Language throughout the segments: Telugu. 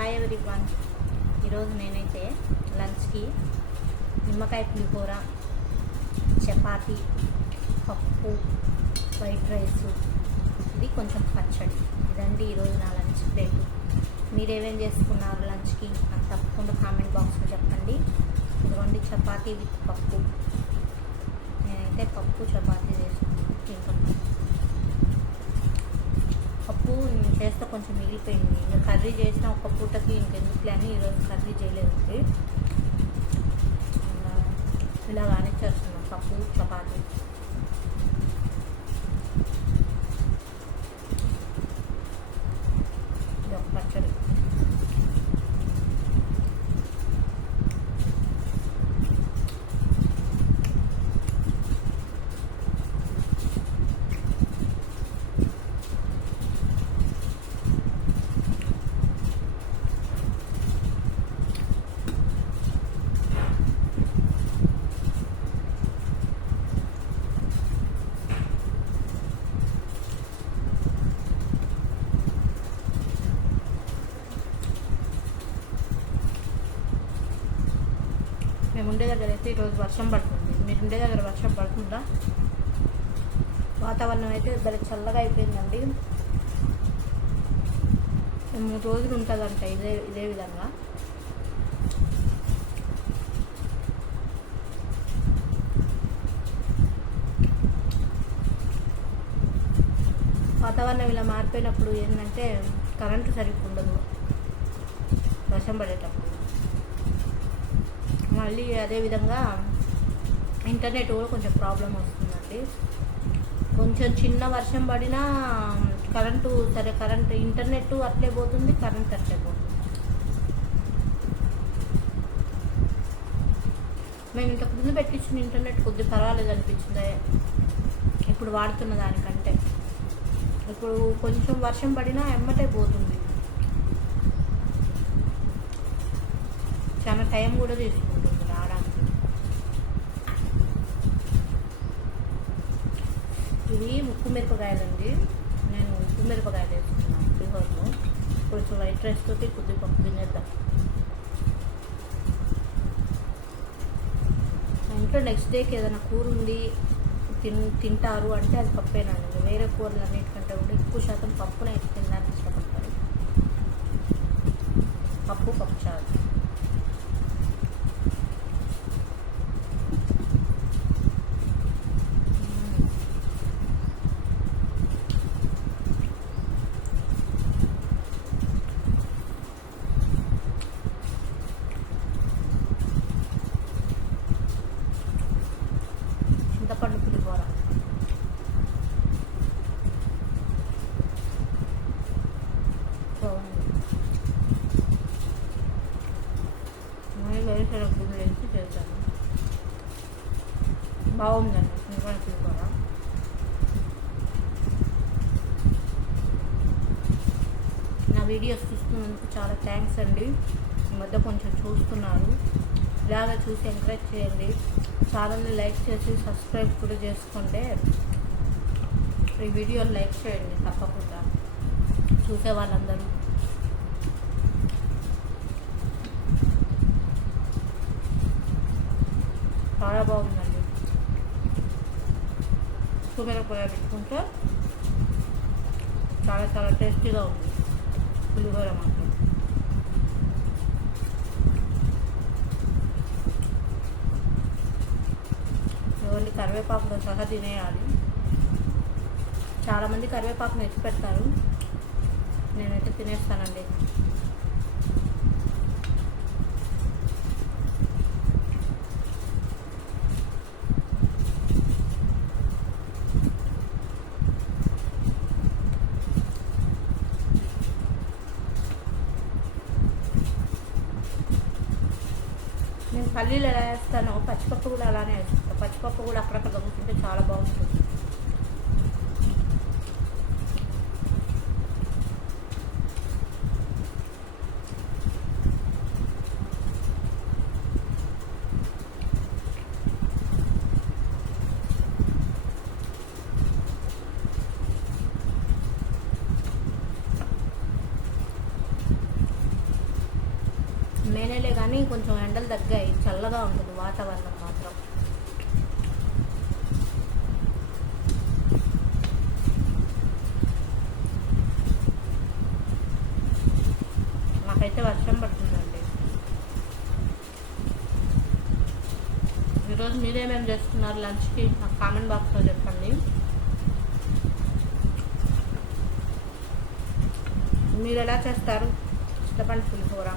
Hi everyone. ఈరోజు నేనైతే లంచ్కి నిమ్మకాయ పులిహోర, చపాతీ, పప్పు, వైట్ రైస్, ఇది కొంచెం పచ్చడి. ఇదండి ఈరోజు నా లంచ్ ప్లేట్. మీరేమేం చేసుకున్నారు లంచ్కి నాకు తప్పకుండా కామెంట్ బాక్స్లో చెప్పండి. ఇదిగోండి చపాతీ విత్ పప్పు. నేనైతే పప్పు చపాతీ తింటున్నాను. పప్పు నేను చేస్తే కొంచెం మిగిలిపోయింది. ఇంకా కర్రీ చేసిన ఒక్క పూటకి ఇంకెందుకులే అని ఈరోజు కర్రీ చేయలేదు. ఇలా కానీ చేస్తున్నాం పప్పు చపాతీ. ఇది ఒక పచ్చడి. మేము ఉండే దగ్గర అయితే ఈరోజు వర్షం పడుతుంది. మీరు ఉండే దగ్గర వర్షం పడుతుందా? వాతావరణం అయితే భలే చల్లగా అయిపోయిందండి. 3 రోజులు ఉంటుందంట ఇదే విధంగా. వాతావరణం ఇలా మారిపోయినప్పుడు ఏంటంటే కరెంటు సరిగ్గా ఉండదు వర్షం పడేటప్పుడు. మళ్ళీ అదేవిధంగా ఇంటర్నెట్ కూడా కొంచెం ప్రాబ్లం వస్తుందండి. కొంచెం చిన్న వర్షం పడినా కరెంటు ఇంటర్నెట్ అట్లే పోతుంది, కరెంట్ అట్లే పోతుంది. మేము ఇంతకు ముందు పెట్టించిన ఇంటర్నెట్ కొద్దిగా పర్వాలేదు అనిపించింది ఇప్పుడు వాడుతున్న దానికంటే. ఇప్పుడు కొంచెం వర్షం పడినా ఎమ్మటే పోతుంది. చాలా టైం కూడా తీసుకుంటుంది రావడానికి. ఇవి ఉప్పు మిరపకాయలండి. నేను ఉప్పు మిరపకాయలు వేసుకున్నాను పులిహోరలో. కొంచెం వైట్ రైస్ తోటి కొద్దిగా పప్పు తినేద్దాం. మా ఇంట్లో నెక్స్ట్ డేకి ఏదైనా కూర ఉంది తింటారు అంటే అది పప్పేనండి. వేరే కూరలు అన్నిటికంటే కూడా ఎక్కువ శాతం పప్పునే తినడానికి ఇష్టపడతారు. పప్పు చారు. చింతపండు పులిహోర వేరుశనగ గుళ్ళు వేసి చేస్తాను. బాగుందండి చింతపండు పులిహోర. నా వీడియోస్ చూస్తున్నందుకు చాలా థ్యాంక్స్ అండి. ఈ మధ్య కొంచెం చూస్తున్నారు. ఇలాగ చూసి ఎంకరేజ్ చేయండి. ఛానల్ని లైక్ చేసి సబ్స్క్రైబ్ కూడా చేసుకుంటే ఈ వీడియోని లైక్ చేయండి తప్పకుండా చూసే వాళ్ళందరూ. చాలా బాగుందండి. మిరపకాయ పెట్టుకుంటే చాలా చాలా టేస్టీగా ఉంది పులిహోర మాత్రం. ఓన్లీ కరివేపాకుతో సహా తినేయాలి. చాలామంది కరివేపాకును ఎత్తి పెడతారు, నేనైతే తినేస్తానండి. నేను పల్లీలు ఎలా వేస్తానో పచ్చిపప్పు కూడా అలానే వేస్తాను. పచ్చిపప్పు కూడా అక్కడక్కడ తగ్గుతుంటే చాలా బాగుంటుంది. మేనేలే కానీ కొంచెం ఎండలు తగ్గాయి, చల్లగా ఉంటుంది వాతావరణం మాత్రం. మాకైతే వర్షం పడుతుందండి. ఈరోజు మీరేమేమి చేస్తున్నారు లంచ్కి నాకు కామెంట్ బాక్స్లో చెప్పండి. మీరు ఎలా చేస్తారు చింతపండు పులిహోర?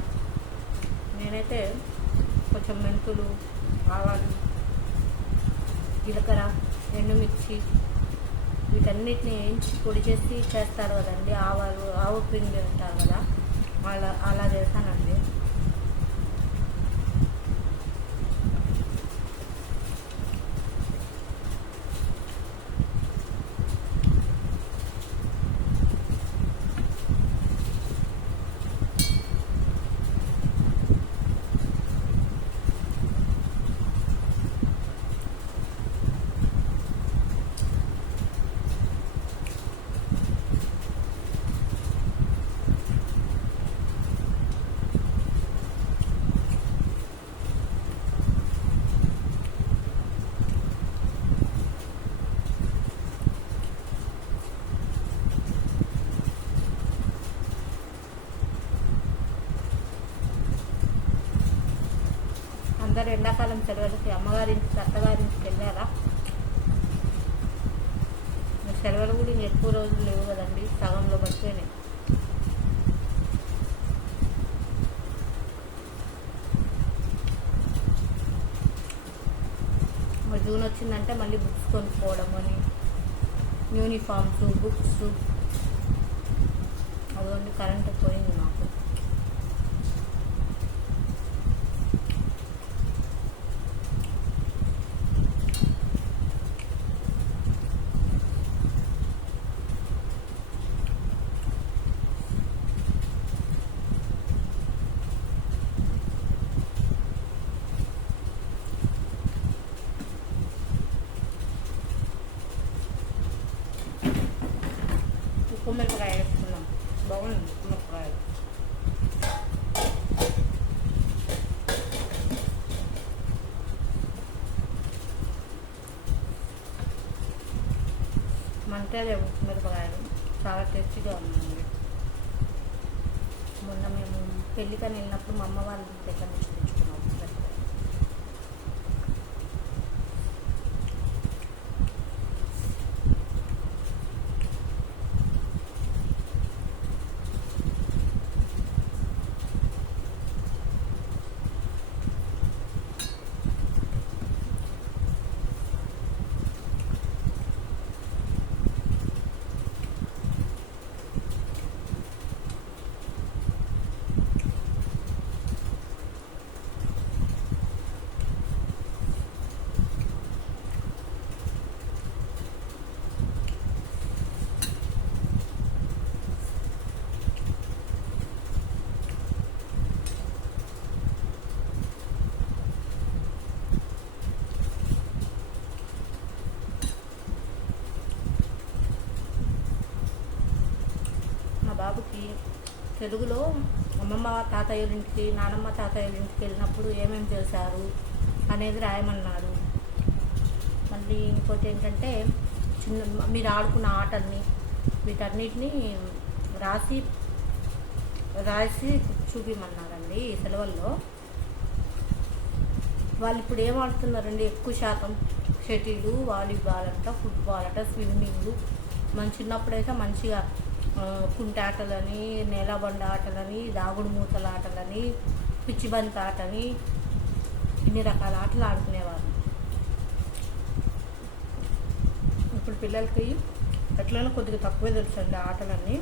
నేనైతే కొంచెం మెంతులు, ఆవాలు, జీలకర్ర, ఎండుమిర్చి వీటన్నిటిని వేయించి పొడి చేసి చేస్తారు కదండి. ఆవు పిండి అంటారు కదా, అలా చేస్తానండి. అందరు ఎండాకాలం సెలవులకి అమ్మగారింటికి, అత్తగారింటికి వెళ్ళారా? సెలవులు కూడా ఎక్కువ రోజులు లేవు కదండి, సగంలో పడిపోయినాయి. జూన్ వచ్చిందంటే మళ్ళీ బుక్స్ కొనుక్కోవడం అని, యూనిఫామ్స్, బుక్స్. అదొండి కరెంట్ పోయింది మాకు. ఉప్పు మిరపకాయ వేసుకున్నాం, బాగుంది ఉప్పు మిరపకాయలు. మంటలే ఉప్పు మిరపకాయలు చాలా టేస్టీగా ఉన్నాయండి. మొన్న మేము పెళ్ళికని వెళ్ళినప్పుడు మా అమ్మ వాళ్ళ దగ్గర నుంచి తెచ్చుకున్నాం ఉప్పు మిరపకాయలు. బాబుకి తెలుగులో అమ్మమ్మ తాతయ్య ఇంటికి, నానమ్మ తాతయ్య ఇంటికి వెళ్ళినప్పుడు ఏమేమి చేశారు అనేది రాయమన్నారు. మళ్ళీ ఇంకోటి ఏంటంటే మీరు ఆడుకున్న ఆటల్ని వీటన్నిటిని రాసి చూపిమన్నారండి ఈ సెలవుల్లో. వాళ్ళు ఇప్పుడు ఏం ఆడుతున్నారండి ఎక్కువ శాతం? షటిల్, వాలీబాల్ అంట, ఫుట్బాల్ అంట, స్విమ్మింగ్. మన చిన్నప్పుడైతే మంచిగా కుంట ఆటలని, నేలబండ ఆటలని, దాగుడు మూతల ఆటలని, పిచ్చిబంతి ఆటని, ఇన్ని రకాల ఆటలు ఆడుకునేవారు. ఇప్పుడు పిల్లలకి ఎట్లైనా కొద్దిగా తక్కువే తెలుసండి ఆటలన్నీ.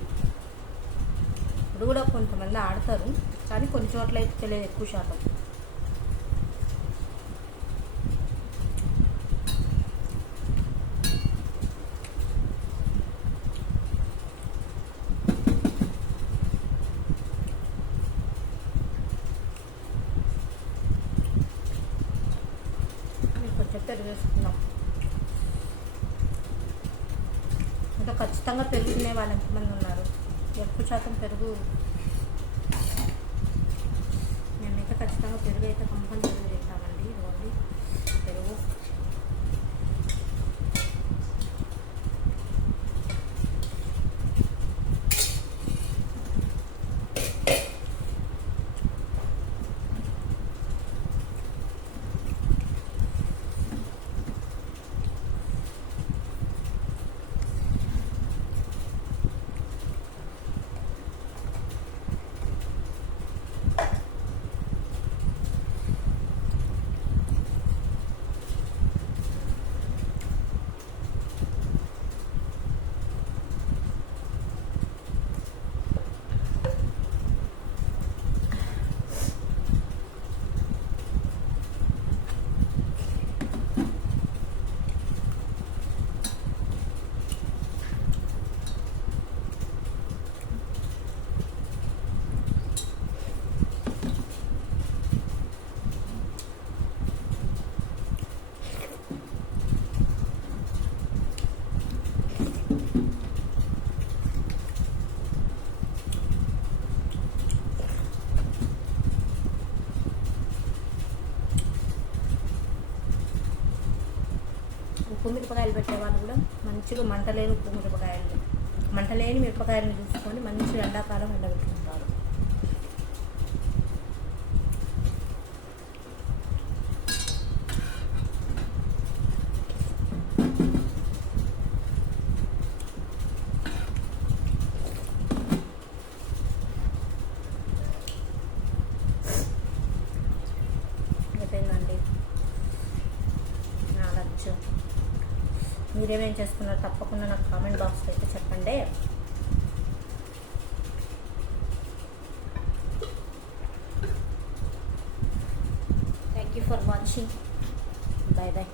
ఇప్పుడు కూడా కొంతమంది ఆడతారు, కానీ కొన్ని చోట్ల అయితే తెలియదు ఎక్కువ శాతం. పెరుగు వేసుకుందాం. ఇంకా ఖచ్చితంగా పెరుగు తినే వాళ్ళు ఎంతమంది ఉన్నారు? ఎక్కువ శాతం పెరుగు నేనైతే అయితే కంపల్సరీ తింటామండి. ఇదిగోండి పెరుగు. ఉప్పు మిరపకాయలు పెట్టేవాళ్ళు కూడా మంచిగా మంటలేని ఉప్పు మిరపకాయలు, మంటలేని మిరపకాయలను చూసుకొని మంచిగా ఎండాకాలం ఎండబెట్టుకుంటారు. అయిపోయిందండి నా లంచ్. మీరేమేం చేసుకున్నారు తప్పకుండా నాకు కామెంట్ బాక్స్లో అయితే చెప్పండి. Thank you for watching. Bye bye.